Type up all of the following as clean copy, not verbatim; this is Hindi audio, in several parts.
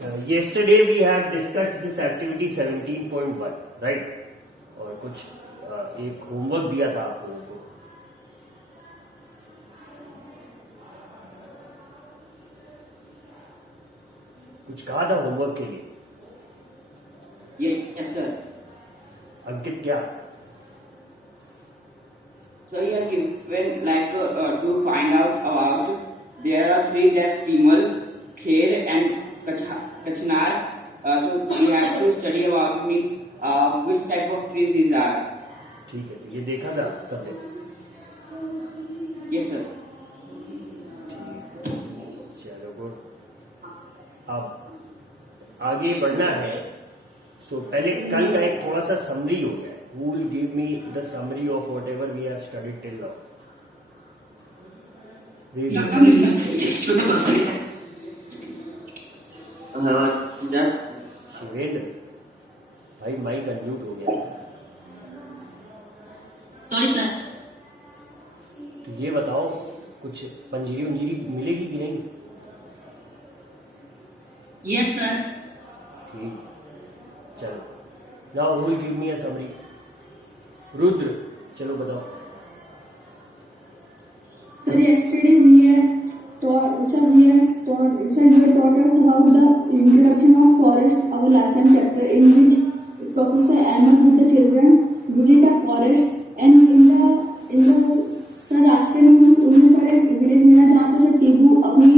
Yesterday we had discussed this activity 17.1, right? और कुछ एक होमवर्क दिया था आप लोगों को. कुछ कहा था होमवर्क के लिए? Yes, sir. अंकित क्या? So he has given like to find out about there are three decimal, kher and kachnar. So we have to study about means which type of trees these are. ठीक है, ये देखा था सबने. Yes, sir. चलो गुड. अब आगे बढ़ना है. सो पहले कल का एक थोड़ा सा समरी हो गया. Who will give me the summary of whatever we have studied till now? Shivendra भाई माइक अनम्यूट हो गया. Sorry sir. तो ये बताओ कुछ पंजीरी उंजीरी मिलेगी कि नहीं? Yes sir. ठीक. चलो. Now who will give me a summary? Rudra चलो बताओ. Sir, yesterday we have taught us about the introduction of forest, our lifetime chapter, in which Professor Ahmed with the children visit a forest and in the sir रास्ते में उन्हें सारे विलेज मिला जहाँ पे सर टीबू अपनी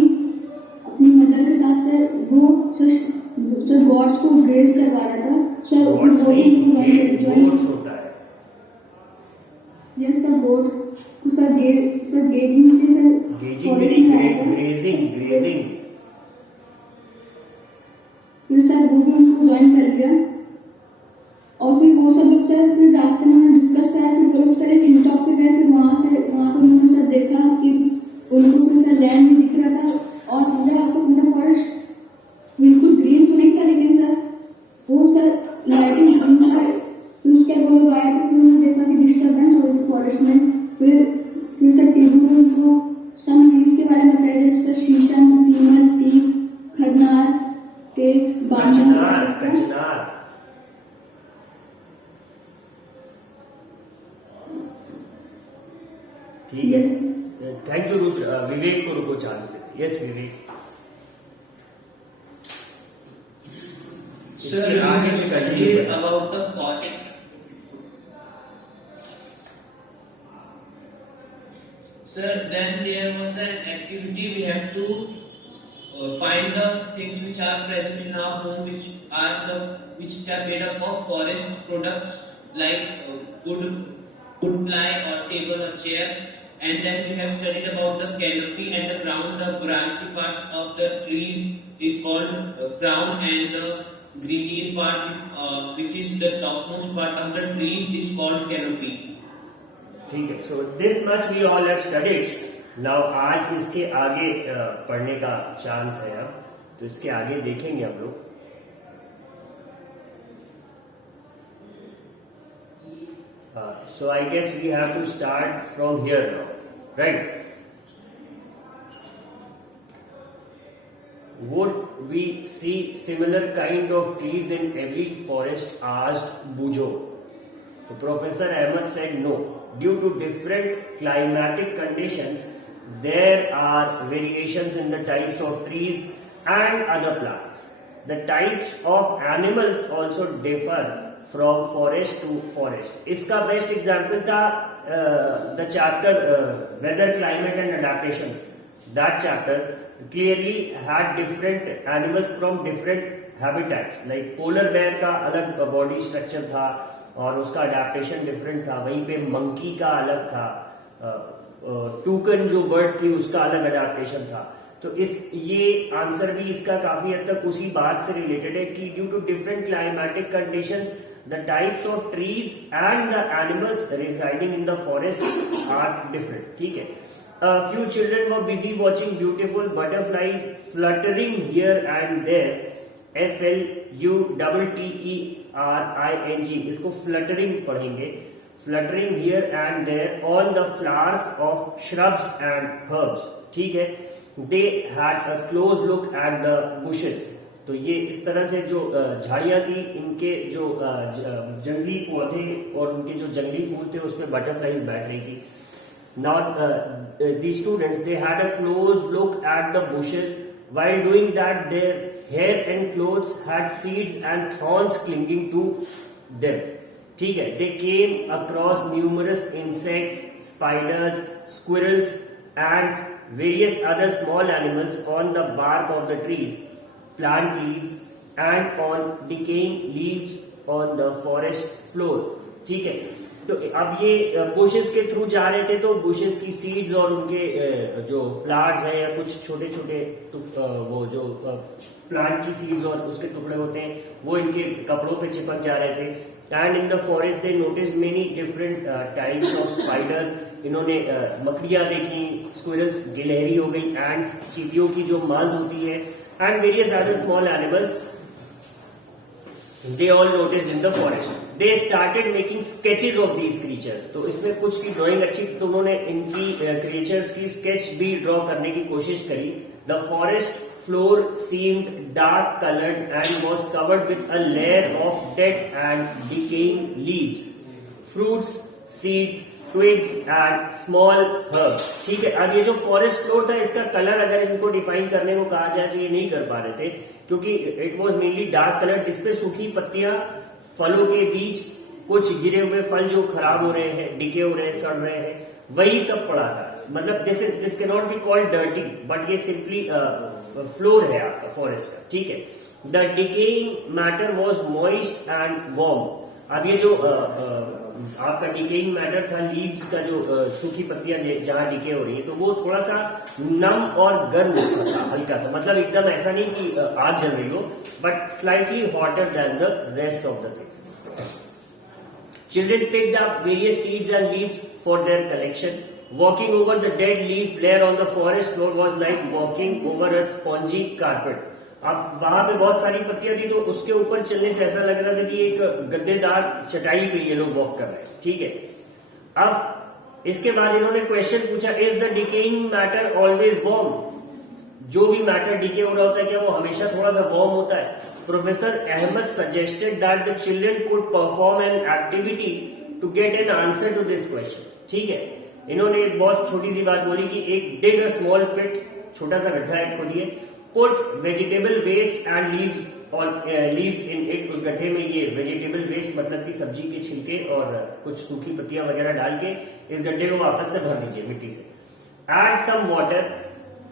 मदर के साथ सर वो सर गॉड्स को ग्रेस करवा रहा था. सर वो भी गोट्स होता है. Yes sir goats sir gazing के सर गेजिंग ग्रेजिंग. फिर सर वो भी उनको ज्वाइन कर लिया और फिर वो सब लोग सर फिर रास्ते में उन्होंने डिस्कस करा. फिर वो लोग सर एक हिल टॉप पे गए. फिर वहाँ पे उन्होंने सर देखा कि उनको फिर सर लैंड भी दिख रहा था और पूरा फॉरेस्ट बिल्कुल ग्रीन तो नहीं था लेकिन सर वो सर लाइटिंग ग्रीन था. फिर उसके बाद वो लोग आए तो उन्होंने देखा कि डिस्टर्बेंस हो रही थी फॉरेस्ट में. फिर सर टीबू ने उनको सम ट्रीज के बारे में बताया जैसे शीशम, सीमल, टीक, खरनार, टेक, बांजर. ठीक है. Thank you Rudra. विवेक को रुको चांस देते. Yes Vivek. Sir, I have studied about the forest. Sir, then there was an activity we have to find the things which are present in our home, which are made up of forest products like wood ply or table or chairs. And then we have studied about the canopy and the crown. The branchy parts of the trees is called crown, and the green part, which is the topmost part of the trees, is called canopy. ठीक है. So this much we all have studied. Now आज इसके आगे पढ़ने का चांस है. अब तो इसके आगे देखेंगे हम लोग. So I guess we have to start from here now, right? Would we see similar kind of trees in every forest? Asked Bujo. So Professor Ahmed said no. Due to different climatic conditions, there are variations in the types of trees and other plants. The types of animals also differ from forest to forest. इसका बेस्ट एग्जाम्पल था the chapter weather climate and adaptation. That chapter clearly had different animals from different habitats. Like polar bear का अलग बॉडी स्ट्रक्चर था और उसका अडेप्टेशन डिफरेंट था. वहीं पे मंकी का अलग था. टूकन जो बर्ड थी उसका अलग अडेप्टेशन था. तो ये आंसर भी इसका काफी हद तक उसी बात से रिलेटेड है कि due to different climatic conditions the types of trees and the animals residing in the forest are different. ठीक है. A few children were busy watching beautiful butterflies fluttering here and there. FLUTTERING. इसको fluttering पढ़ेंगे. Fluttering here and there on the flowers of shrubs and herbs. ठीक है. They had a close look at the bushes. तो ये इस तरह से जो झाड़ियां थी, इनके जो जंगली पौधे और उनके जो जंगली फूल थे उसमें बटरफ्लाईज बैठ रही थी. Now the students, they had a close look at the bushes. While doing that, their hair and clothes had seeds and thorns clinging to them. ठीक है. They came across numerous insects, spiders, squirrels, ants, various other small animals on the bark of the trees, plant leaves, and on decaying leaves on the forest floor. ठीक है. तो अब ये बुशेस के थ्रू जा रहे थे, तो बुशेस की सीड्स और उनके जो फ्लावर्स हैं या कुछ छोटे छोटे वो जो प्लांट की सीड्स और उसके टुकड़े होते हैं वो इनके कपड़ों पे चिपक जा रहे थे. And in the forest they notice many different types of spiders. इन्होंने मकड़ियां देखी, स्क्विरल्स गिलहरी हो गई, एंड्स चींटियों की जो मांद होती है, and various other small animals they all noticed in the forest. They started making sketches of these creatures. तो इसमें कुछ की ड्राइंग अच्छी थी तो उन्होंने इनकी क्रिएचर्स की स्केच भी ड्रॉ करने की कोशिश करी. The forest floor seemed dark colored and was covered with a layer of dead and decaying leaves, fruits, seeds, twigs and small herbs. ठीक है. अब ये जो फॉरेस्ट फ्लोर था इसका कलर अगर इनको डिफाइन करने को कहा जाए तो ये नहीं कर पा रहे थे, क्योंकि it was mainly dark colour जिसपे सूखी पत्तियां, फलों के बीज, कुछ गिरे हुए फल जो खराब हो रहे हैं, डिके हो रहे हैं, सड़ रहे हैं, वही सब पड़ा था. मतलब this can not be called dirty, but ये सिंपली फ्लोर है आपका फॉरेस्ट का. ठीक है. The decaying matter was moist and warm. अब ये जो आपका डिकेइंग मैटर था, लीव्स का जो सूखी पत्तियां जहां डिके हो रही है, तो वो थोड़ा सा नम और गर्म था, हल्का सा. मतलब एकदम ऐसा नहीं कि आग जल रही हो, but slightly hotter then the rest of the things. Children picked up various seeds and leaves for their collection. Walking over the dead leaf layer on the forest floor was like walking over a spongy carpet. अब वहां पे बहुत सारी पत्तियां थी तो उसके ऊपर चलने से ऐसा लग रहा था कि एक गद्देदार चटाई पे ये लोग वॉक कर रहे हैं. ठीक है. अब इसके बाद इन्होंने क्वेश्चन पूछा, is the decaying matter always warm? जो भी मैटर डिके हो रहा होता है क्या वो हमेशा थोड़ा सा वार्म होता है? Professor Ahmed suggested that the children could perform an activity to get an answer to this question. ठीक है. इन्होंने एक बहुत छोटी सी बात बोली कि एक डिग अ स्मॉल पिट, छोटा सा गड्ढा एक खोदिए, put vegetable waste and leaves in it. उस गड्ढे में ये वेजिटेबल वेस्ट मतलब कि सब्जी के छिलके और कुछ सूखी पत्तियां वगैरह डाल के इस गड्ढे को वापस से भर दीजिए मिट्टी से. Add some water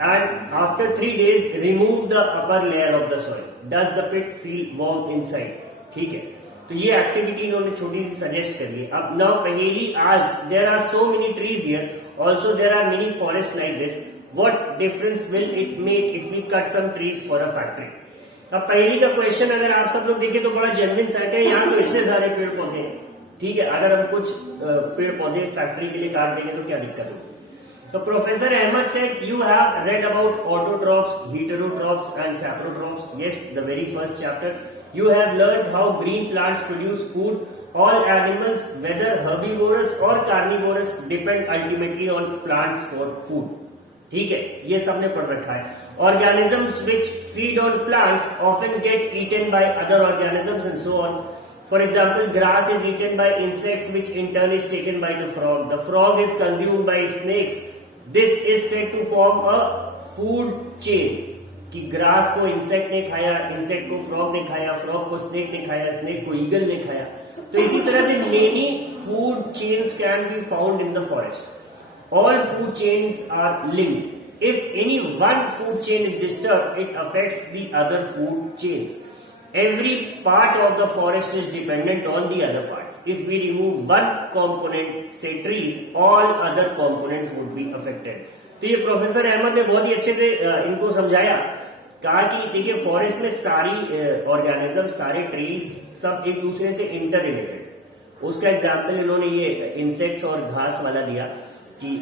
and after 3 days remove the upper layer of the soil. Does the pit feel warm inside? ठीक है. तो ये एक्टिविटी इन्होंने छोटी सी सजेस्ट करी है. अब नाउ पहेली आज, there are so many trees here, also there are many forest like this. What difference will it make if we cut some trees for a factory? अब पहेली का क्वेश्चन अगर आप सब लोग देखें तो बड़ा जेन्युइन सा है. यहाँ तो इतने सारे पेड़ पौधे हैं. ठीक है. अगर हम कुछ पेड़ पौधे फैक्ट्री के लिए काट देंगे तो क्या दिक्कत होगी? So Professor Ahmed said, you have read about autotrophs, heterotrophs and saprotrophs. Yes, the very first chapter. You have learned how green plants produce food. All animals, whether herbivorous or carnivorous, depend ultimately on plants for food. ठीक है, ये सबने पढ़ रखा है. Organisms which feed on plants often get eaten by other organisms and so on. For example, grass is eaten by insects, which in turn is taken by the frog. The frog is consumed by snakes. This is said to form a food chain. कि ग्रास को इंसेक्ट ने खाया, इंसेक्ट को फ्रॉग ने खाया, फ्रॉग को स्नेक ने खाया, स्नेक को ईगल ने खाया. तो इसी तरह से many food chains can be found in the forest. All food chains are linked. If any one food chain is disturbed, it affects the other food chains. Every part of the forest is dependent on the other parts. If we remove one component, say trees, all other components would be affected. तो ये प्रोफेसर अहमद ने बहुत ही अच्छे से इनको समझाया. कहा कि देखिए फॉरेस्ट में सारी ऑर्गेनिज्म, सारे ट्रीज सब एक दूसरे से इंटर रिलेटेड. उसका एग्जाम्पल इन्होंने ये इंसेक्ट्स और घास वाला दिया कि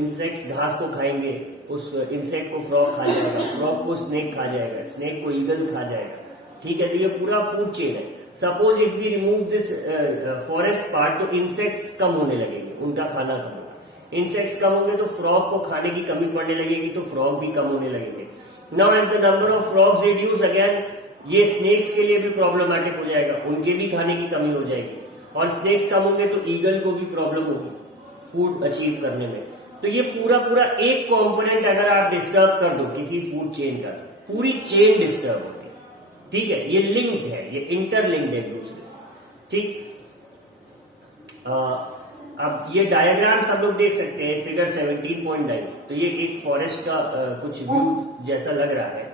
इंसेक्ट्स घास को खाएंगे, उस इंसेक्ट को फ्रॉग खा जाएगा, फ्रॉग को स्नेक खा जाएगा, स्नेक को ईगल खा जाएगा. ठीक है. तो ये पूरा फूड चेन है. Suppose if we remove this forest part तो इंसेक्ट्स कम होने लगेंगे, उनका खाना कम होगा. इंसेक्ट्स कम होंगे तो फ्रॉग को खाने की कमी पड़ने लगेगी, तो फ्रॉग भी कम होने लगेंगे. Now as the number of frogs reduce again, ये स्नेक्स के लिए भी प्रॉब्लमेटिक हो जाएगा, उनके भी खाने की कमी हो जाएगी, और स्नेक्स कम होंगे तो ईगल को भी प्रॉब्लम होगी फूड अचीव करने में। तो ये पूरा एक कंपोनेंट अगर आप डिस्टर्ब कर दो किसी फूड चेन का, पूरी चेन डिस्टर्ब होती है, ठीक है। ये लिंक्ड है, ये इंटरलिंक्ड है एक दूसरे से, ठीक। अब ये डायग्राम सब लोग देख सकते हैं, फिगर 17.9। तो ये एक फॉरेस्ट का कुछ व्यू जैसा लग रहा है।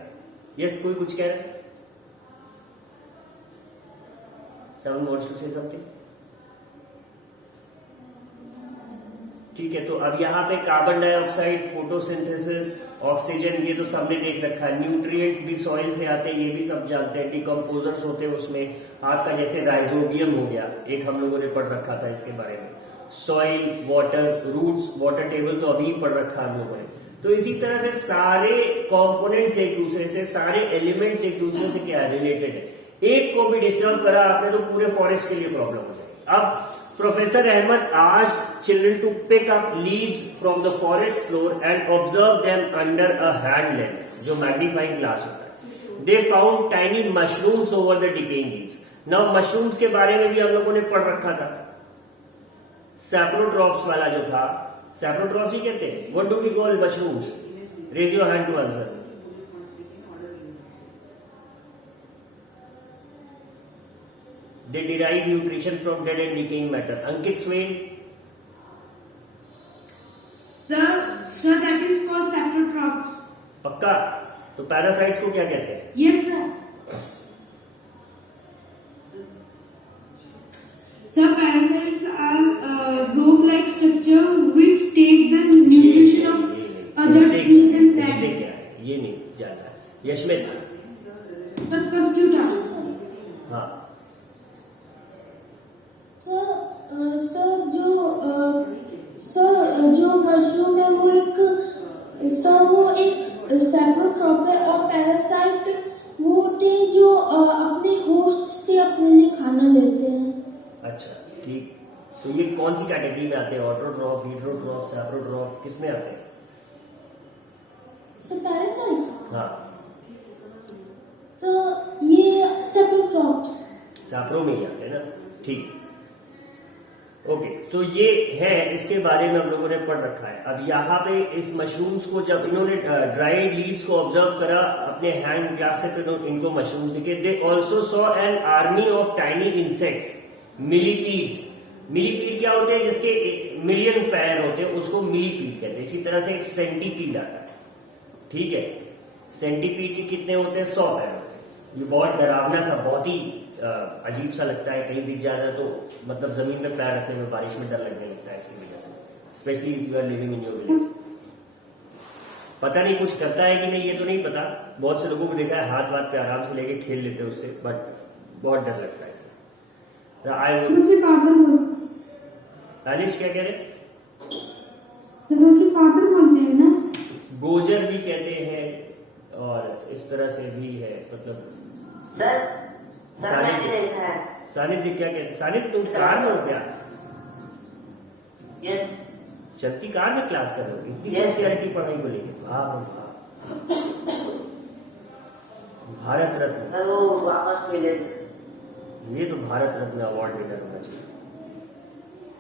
यस, कोई कुछ कह रहा है? Someone wants to say something? ठीक है, तो अब यहाँ पे कार्बन डाइऑक्साइड, फोटोसिंथेसिस, ऑक्सीजन, ये तो सबने देख रखा है। न्यूट्रिएंट्स भी सॉइल से आते हैं, ये भी सब जानते हैं। डिकम्पोजर्स होते हैं उसमें, आपका जैसे राइजोबियम हो गया, एक हम लोगों ने पढ़ रखा था इसके बारे में। Soil, water, roots, water table तो अभी पढ़ रखा हम लोगों ने। तो इसी तरह से सारे कंपोनेंट्स एक दूसरे से, सारे एलिमेंट्स एक दूसरे से क्या रिलेटेड है। एक को भी डिस्टर्ब करा आपने तो पूरे फॉरेस्ट के लिए प्रॉब्लम हो जाएगी। अब professor Ahmed asked children to pick up leaves from the forest floor and observe them under a hand lens, जो मैग्नीफाइंग ग्लास होता है। They found tiny mushrooms over the decaying leaves. Now mushrooms के बारे में भी हम लोगों ने पढ़ रखा था, सैप्रोट्रॉप्स वाला जो था, सैप्रोट्रॉप्स ही कहते हैं। What do we call mushrooms? Raise your hand to answer. They derive nutrition from dead and decaying matter. Ankit Swain. Sir, that is called saprotrophs. पक्का? तो पैरासाइट्स को क्या कहते हैं? Yes, sir. Sir, parasites are rope-like structure which take the nutrition of other trees and plants. क्या है? ये नहीं जानता। यशमित। Sir, first you tell. हाँ। सर जो मशरूम है वो एक सैप्रोट्रॉप है, और पैरासाइट वो होते हैं जो अपने होस्ट से अपने लिए खाना लेते हैं। अच्छा, ठीक। तो ये कौन सी कैटेगरी में आते हैं? ऑटोट्रॉफ, हीटरोट्रॉफ, सैप्रोट्रॉफ, किस में आते हैं? सर पैरासाइट, हाँ, तो ये सैप्रोट्रॉप्स। सैप्रो में ही आते हैं ना, ठीक। ओके, तो ये है, इसके बारे में हम लोगों ने पढ़ रखा है। अब यहाँ पे इस मशरूम्स को जब इन्होंने ड्राइड लीव्स को ऑब्जर्व करा अपने हैंड ग्लास से, तो इनको मशरूम्स दिखे। They also saw an army of tiny insects, millipedes. Millipede क्या होते हैं? जिसके मिलियन पैर होते हैं उसको मिलीपीड कहते हैं। इसी तरह से एक सेंटीपीड आता है, ठीक है। सेंटीपीड के कितने होते हैं? 100 पैर होते हैं। ये बहुत डरावना सा, बहुत ही अजीब सा लगता है। कहीं दिख जाना तो मतलब जमीन में पैर रखने में, बारिश में डर लगने लगता है इसी वजह से, specially if you are living in your village. पता नहीं कुछ करता है कि नहीं, ये तो नहीं पता। बहुत से लोगों को देखा है हाथ वाथ पे आराम से लेके खेल लेते हैं उससे, बट बहुत डर लगता है इससे। दानिश क्या कह रहे? फादर बोलते हैं ना, गोजर भी कहते हैं, और इस तरह से भी है, मतलब सानिध्य क्या कहते? सानिध्य तुम कार में हो क्या? चलती कार में क्लास कर रहे हो? इतनी सिंसियरिटी पढ़ाई को लेकर? वाह वाह, भारत रत्न। वो वापस मिले। ये तो भारत रत्न अवार्ड विनर होना चाहिए।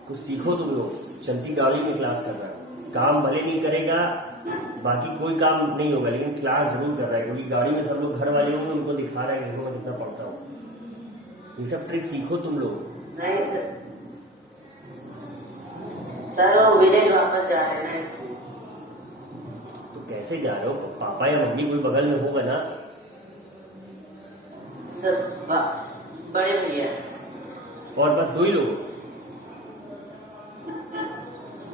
कुछ सीखो तुम लोग। चलती गाड़ी में क्लास कर रहा है, काम भले नहीं करेगा, बाकी कोई काम नहीं होगा, लेकिन क्लास जरूर कर रहा है, क्योंकि गाड़ी में सब लोग घर वाले होंगे, उनको दिखा रहा है देखो मैं कितना पढ़ता हूँ। ये सब ट्रिक सीखो तुम लोग। नहीं सर वो विलेज वापस जा रहे हैं स्कूल। तो कैसे जा रहे हो? पापा या मम्मी कोई बगल में होगा ना? सर बड़े भैया और बस 2 ही लोग?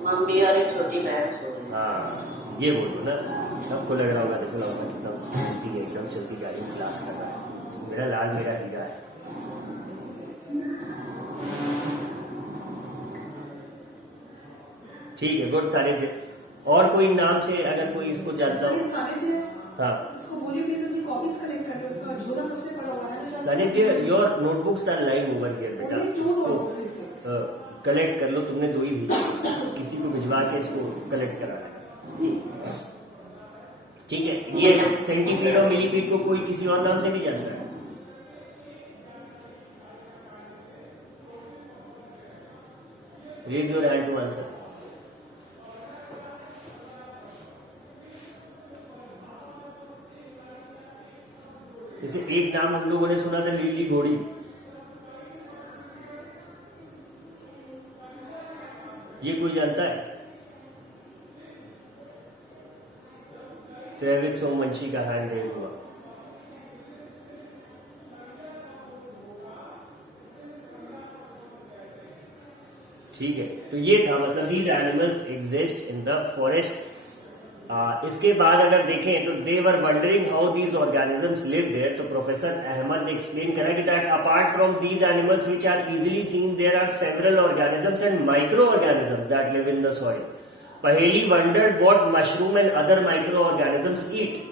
मम्मी और एक छोटी बहन सो रही। हाँ, ये बोलो ना, सबको लग रहा होगा ऐसा होगा कितना चलती है, एकदम चलती गाड़ी में क्लास कर रहा है। मेरा लाल मेरा हीरा है। ठीक है, गुड। सानिध्य और कोई नाम से अगर कोई इसको जानता हो? हाँ, इसको बोलिए प्लीज अपनी कॉपीज कलेक्ट करके उसका झोला कब से पड़ा हुआ है। Sanidhya your notebooks are lying over here बेटा, इसको कलेक्ट कर लो। तुमने 2 ही भेजी, किसी को भिजवा के इसको कलेक्ट करा है। ठीक है, ये सेंटीपीड और मिलीपीड को कोई किसी और नाम से नहीं जानता है। Raise your hand to answer. जैसे एक नाम हम लोगों ने सुना था, लीली घोड़ी। ये कोई जानता है? त्रैविक सोमवंशी का हैंड रेज हुआ। ठीक है, तो ये था, मतलब these animals exist in the forest. इसके बाद अगर देखें तो they were wondering how these organisms live there. तो प्रोफेसर अहमद ने एक्सप्लेन करा कि that apart from these animals which are easily seen, there are several organisms and micro organisms that live in the soil. Paheli wondered what mushroom and other micro organisms eat.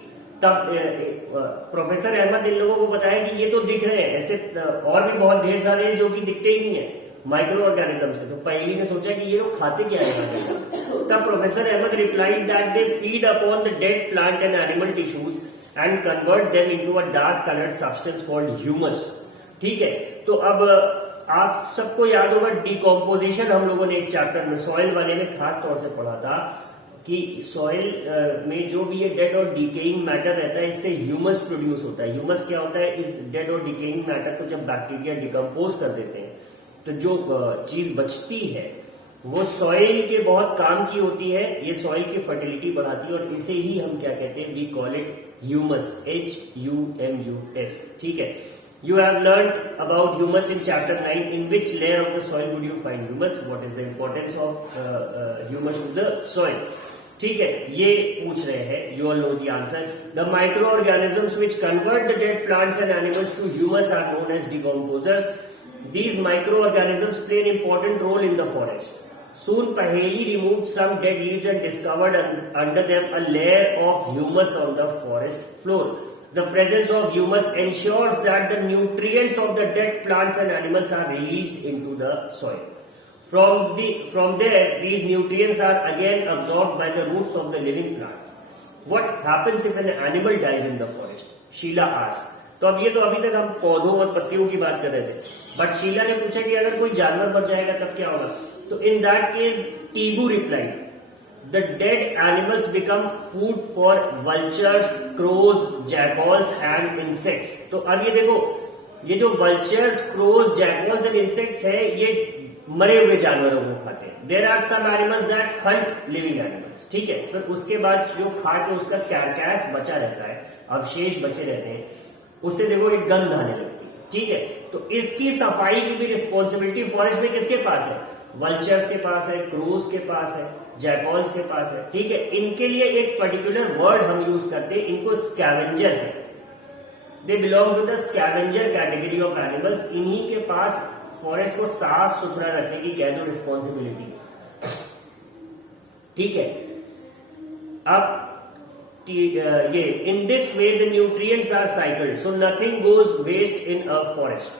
तब प्रोफेसर अहमद इन लोगों को बताया कि ये तो दिख रहे हैं, ऐसे और भी बहुत ढेर सारे हैं जो कि दिखते ही नहीं है, माइक्रो ऑर्गेनिजम्स है। तो पहेली ने सोचा कि ये लोग खाते क्या है। तब professor Ahmed replied that they feed upon the dead plant and animal tissues and convert them into a dark coloured substance called humus. ठीक है, तो अब आप सबको याद होगा डिकम्पोजिशन हम लोगों ने एक चैप्टर में सॉइल वाले में खास तौर से पढ़ा था कि सॉइल में जो भी ये डेड और डिकेइंग मैटर रहता है, इससे ह्यूमस प्रोड्यूस होता है। ह्यूमस क्या होता है? इस डेड और डिकेइंग मैटर को जब बैक्टीरिया डिकम्पोज कर देते हैं तो जो चीज बचती है वो सॉइल के बहुत काम की होती है। ये सॉइल की फर्टिलिटी बढ़ाती है और इसे ही हम क्या कहते हैं? We call it humus, HUMUS। ठीक है, you have learned about humus in chapter 9. In which layer of the soil would you find humus? What is the importance of humus to the soil? ठीक है, ये पूछ रहे हैं, you all know the answer. The microorganisms which convert the dead plants and animals to humus are known as decomposers. These microorganisms play an important role in the forest. Soon Paheli removed some dead leaves and discovered under them a layer of humus on the forest floor. The presence of humus ensures that the nutrients of the dead plants and animals are released into the soil. From there, these nutrients are again absorbed by the roots of the living plants. What happens if an animal dies in the forest? Sheila asked. तो अब ये तो अभी तक हम पौधों और पत्तियों की बात कर रहे थे, बट शीला ने पूछा कि अगर कोई जानवर मर जाएगा तब क्या होगा? तो in that case Tibu replied, the dead animals become food for vultures, crows, jackals and insects. तो अब ये देखो, ये जो vultures, crows, jackals and insects है, ये मरे हुए जानवरों को खाते हैं। There are some animals that hunt living animals. ठीक है, फिर उसके बाद जो खा के उसका कैरकैस बचा रहता है, अवशेष बचे रहते हैं, उससे देखो एक गंध आने लगती है। ठीक है, तो इसकी सफाई की भी रिस्पॉन्सिबिलिटी फॉरेस्ट में किसके पास है? वल्चर्स के पास है, क्रूज के पास है, जैकॉल्स के पास है। ठीक है, इनके लिए एक पर्टिकुलर वर्ड हम यूज करते हैं, इनको स्कैवेंजर कहते हैं। They belong to the scavenger category of animals. इन्हीं के पास फॉरेस्ट को साफ सुथरा रखने की कह दो रिस्पॉन्सिबिलिटी। ठीक है, अब ये in this way the nutrients are cycled, so nothing goes waste in a forest.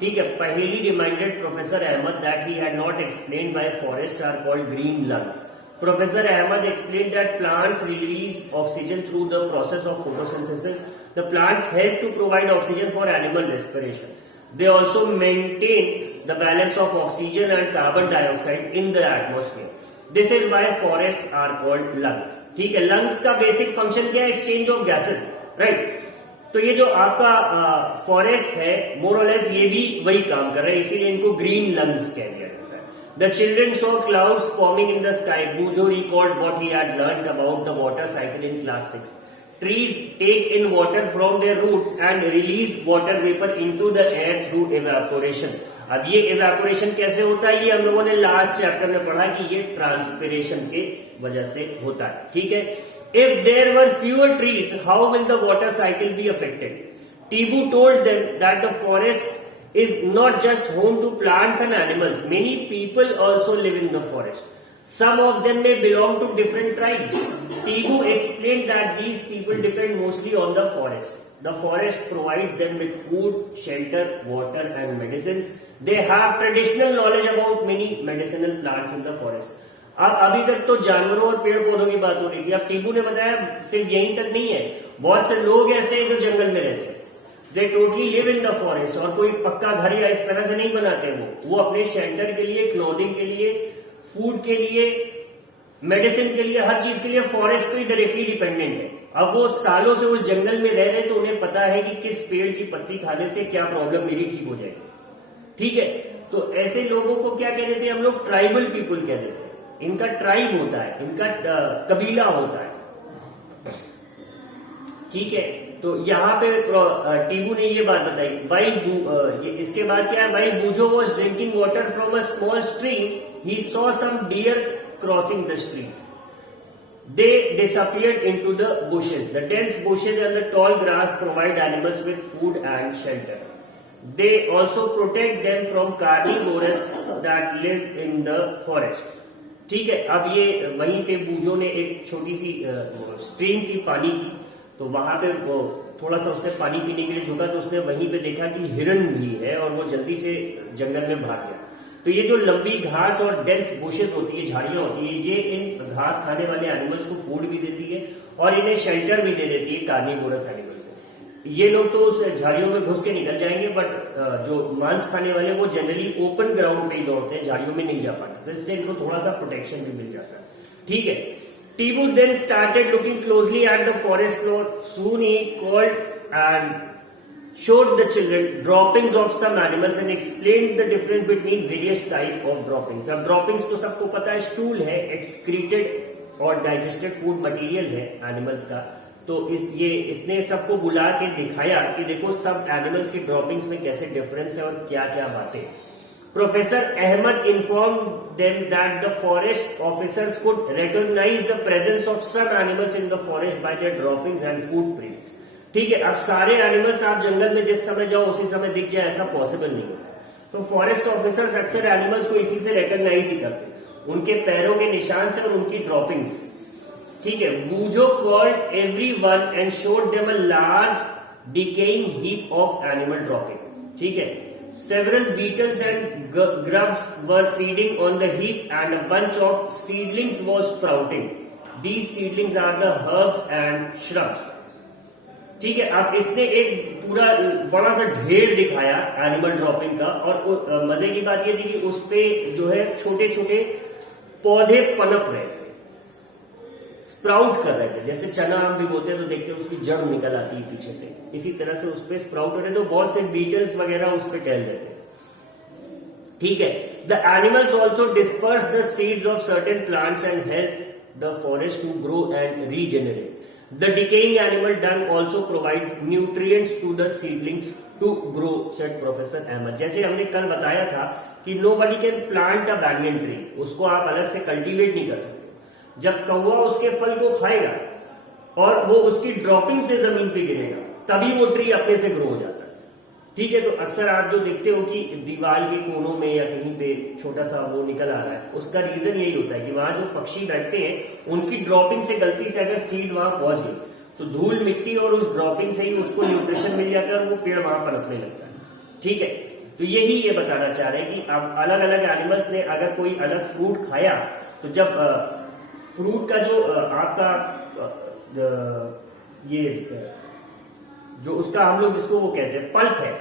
ठीक है, पहेली reminded Professor Ahmed that he had not explained why forests are called green lungs. Professor Ahmed explained that plants release oxygen through the process of photosynthesis. The plants help to provide oxygen for animal respiration. They also maintain the balance of oxygen and carbon dioxide in the atmosphere. This is why forests are called lungs. ठीक है, lungs का बेसिक फंक्शन क्या है? Exchange of gases, right? तो ये जो आपका फॉरेस्ट है, मोर और लेस ये भी वही काम कर रहे हैं, इसीलिए इनको ग्रीन लंग्स कह दिया जाता है। The children saw clouds forming in the sky. Bujo recalled what he had learned about the water cycle in class 6. Trees take in water from their roots and release water vapor into the air through evaporation. अब ये इवेपोरेशन कैसे होता है? ये हम लोगों ने लास्ट चैप्टर में पढ़ा कि ये ट्रांसपिरेशन के वजह से होता है। ठीक है, if there were fewer trees how will the water cycle be affected? Tibu told them that the forest is not just home to plants and animals, many people also live in the forest. Some of them may belong to different tribes. Tibu explained that these people depend mostly on the forest. The forest provides them with food, shelter, water and medicines. They have traditional knowledge about many medicinal plants in the forest. अब अभी तक तो जानवरों और पेड़ पौधों की बात हो रही थी, अब टीबू ने बताया सिर्फ यहीं तक नहीं है, बहुत से लोग ऐसे हैं जो जंगल में रहते हैं, दे totally live in the forest, और कोई पक्का घर या इस तरह से नहीं बनाते, वो अपने शेल्टर के लिए, क्लोथिंग के लिए, फूड के लिए, मेडिसिन के लिए, हर चीज के लिए फॉरेस्ट पे डायरेक्टली डिपेंडेंट है। अब वो सालों से उस जंगल में रह रहे तो उन्हें पता है कि किस पेड़ की पत्ती खाने से क्या प्रॉब्लम मेरी ठीक हो जाएगी, ठीक है। तो ऐसे लोगों को क्या कह देते हैं हम लोग, ट्राइबल पीपुल कह देते हैं। इनका ट्राइब होता है, इनका कबीला होता है, ठीक है। तो यहाँ पे टीबू ने ये बात बताई। वाइल इसके बाद क्या है, while Bujho was drinking water from a small stream he saw some deer crossing the stream, they disappeared into the bushes. The dense bushes and the tall grass provide animals with food and shelter. They also protect them from carnivores that live in the forest. ठीक है। अब ये वहीं पे बूझो ने एक छोटी सी स्ट्रीम थी पानी की, तो वहां पे वो थोड़ा सा उसने पानी पीने के लिए झुका, तो उसने वहीं पे देखा कि हिरन भी है, और वो जल्दी से जंगल में भाग गया। तो ये जो लंबी घास और डेंस बुशेस होती है, झाड़ियां होती है, ये इन घास खाने वाले एनिमल्स को फूड भी देती है और इन्हें शेल्टर भी दे देती है कार्निवोरस एनिमल्स से। ये लोग तो उस झाड़ियों में घुस के निकल जाएंगे, बट जो मांस खाने वाले वो जनरली ओपन ग्राउंड पे ही दौड़ते हैं, झाड़ियों में नहीं जा पाते, तो इससे इनको थोड़ा सा प्रोटेक्शन भी मिल जाता है, ठीक है। Tibu then started looking closely at the forest floor, soon he called and showed the children droppings of some animals and explained the difference between various type of droppings. अब droppings तो सबको पता है, स्टूल है, excreted और digested food material है एनिमल्स का। तो इसने सबको बुला के दिखाया कि देखो सब एनिमल्स के ड्रॉपिंग्स में कैसे डिफरेंस है और क्या क्या बातें। Professor Ahmed informed them that the forest officers could recognize the presence of some animals in the forest by their droppings and footprints. ठीक है। अब सारे एनिमल्स आप जंगल में जिस समय जाओ उसी समय दिख जाए, ऐसा पॉसिबल नहीं होता। तो फॉरेस्ट ऑफिसर्स अक्सर एनिमल्स को इसी से रिकॉग्नाइज ही करते, उनके पैरों के निशान से और उनकी ड्रॉपिंग्स, ठीक है। Boojho called everyone and showed them a large decaying heap of animal dropping, ठीक है। Several beetles and grubs were feeding on the heap and a bunch of seedlings was sprouting. These seedlings are the herbs and shrubs, ठीक है। अब इसने एक पूरा बड़ा सा ढेर दिखाया एनिमल ड्रॉपिंग का, और मजे की बात यह थी कि उस पे जो है छोटे छोटे पौधे पनप रहे थे, स्प्राउट कर रहे थे। जैसे चना आम भी होते हैं तो देखते हैं उसकी जड़ निकल आती है पीछे से, इसी तरह से उस पे स्प्राउट हो रहे, तो बहुत से बीटल्स वगैरह उस पे टहल रहे थे, ठीक है। The animals also disperse the seeds of certain plants and help the forest to grow and regenerate. The decaying animal dung also provides nutrients to the seedlings to grow, said Professor Ahmed. जैसे हमने कल बताया था कि nobody can plant a banyan tree, उसको आप अलग से कल्टीवेट नहीं कर सकते। जब कौवा उसके फल को खाएगा और वो उसकी ड्रॉपिंग से जमीन पे गिरेगा, तभी वो ट्री अपने से ग्रो हो जाता है, ठीक है। तो अक्सर आप जो देखते हो कि दीवार के कोनों में या कहीं पे छोटा सा वो निकल आ रहा है, उसका रीजन यही होता है कि वहां जो पक्षी बैठते हैं उनकी ड्रॉपिंग से गलती से अगर सीड वहां पहुंच गई तो धूल मिट्टी और उस ड्रॉपिंग से ही उसको न्यूट्रिशन मिल जाता है और वो पेड़ वहां पनपने लगता है, ठीक है। तो यही ये बताना चाह रहे हैं कि अब अलग अलग एनिमल्स ने अगर कोई अलग फ्रूट खाया, तो जब फ्रूट का जो आपका ये जो उसका हम लोग जिसको वो कहते हैं पल्प है,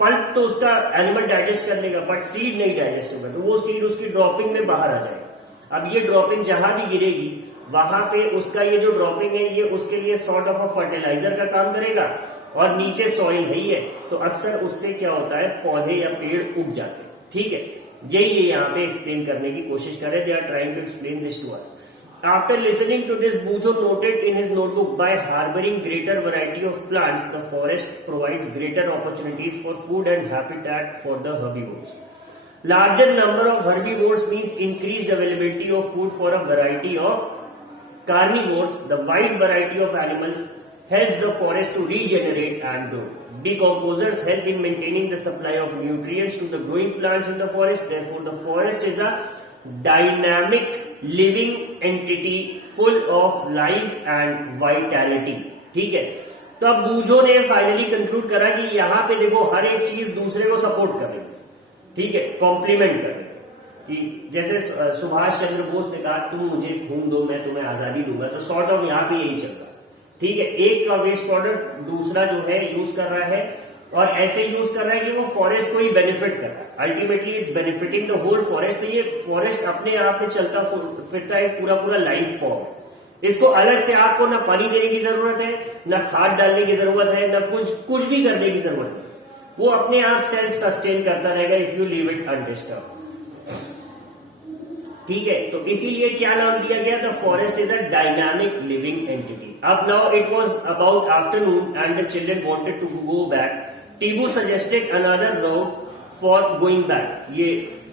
पल्प तो उसका एनिमल डाइजेस्ट कर लेगा, बट सीड नहीं डाइजेस्ट होगा, तो वो सीड उसकी ड्रॉपिंग में बाहर आ जाएगा। अब ये ड्रॉपिंग जहां भी गिरेगी वहां पे उसका ये जो ड्रॉपिंग है ये उसके लिए सॉर्ट ऑफ अ फर्टिलाइजर का काम करेगा, और नीचे सॉइल है ही है, तो अक्सर उससे क्या होता है पौधे या पेड़ उग जाते हैं, ठीक है। यही ये यहाँ पे एक्सप्लेन करने की कोशिश कर रहे, they are trying to explain this to us. After listening to this, Boujo noted in his notebook, by harboring greater variety of plants, the forest provides greater opportunities for food and habitat for the herbivores. Larger number of herbivores means increased availability of food for a variety of carnivores. The wide variety of animals helps the forest to regenerate and grow. Decomposers help in maintaining the supply of nutrients to the growing plants in the forest. Therefore, the forest is a dynamic living entity full of life and vitality, ठीक है। तो अब बूझो ने फाइनली कंक्लूड करा कि यहां पे देखो हर एक चीज दूसरे को सपोर्ट कर रही है, ठीक है, कॉम्प्लीमेंट कर रही है। कि जैसे सुभाष चंद्र बोस ने कहा तुम मुझे खून दो मैं तुम्हें आजादी दूंगा, तो सॉर्ट ऑफ यहाँ पे यही चल रहा है। ठीक है, एक का वेस्ट प्रोडक्ट दूसरा जो है यूज कर रहा है, और ऐसे यूज कर रहा है कि वो फॉरेस्ट को ही बेनिफिट कर रहा है। Ultimately it's benefiting the whole forest. तो ये फॉरेस्ट अपने आप में चलता फिरता एक पूरा पूरा लाइफ फॉर्म। इसको अलग से आपको ना पानी देने की जरूरत है, ना खाद डालने की जरूरत है, ना कुछ भी करने की जरूरत है। वो अपने आप सेल्फ सस्टेन करता रहेगा if you leave it undisturb. ठीक है, तो इसीलिए क्या नाम दिया गया, the forest is a dynamic living entity. अब now it was about afternoon and the children wanted to go back. Tibu suggested another road for going back. ये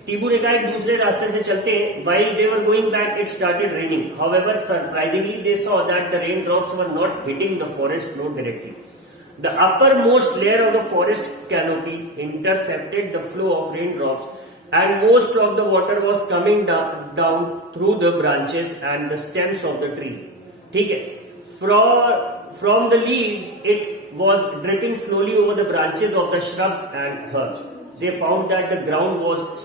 टीबू ने कहा एक दूसरे रास्ते से चलते हैं। While they were going back it started raining, however surprisingly they saw that the rain drops were not hitting the forest floor directly. The uppermost layer of the forest canopy intercepted the flow of raindrops, and most of the water was coming down through the branches and the stems of the trees. ठीक है, from the leaves it was dripping slowly over the branches of the shrubs and herbs. They found that the ground was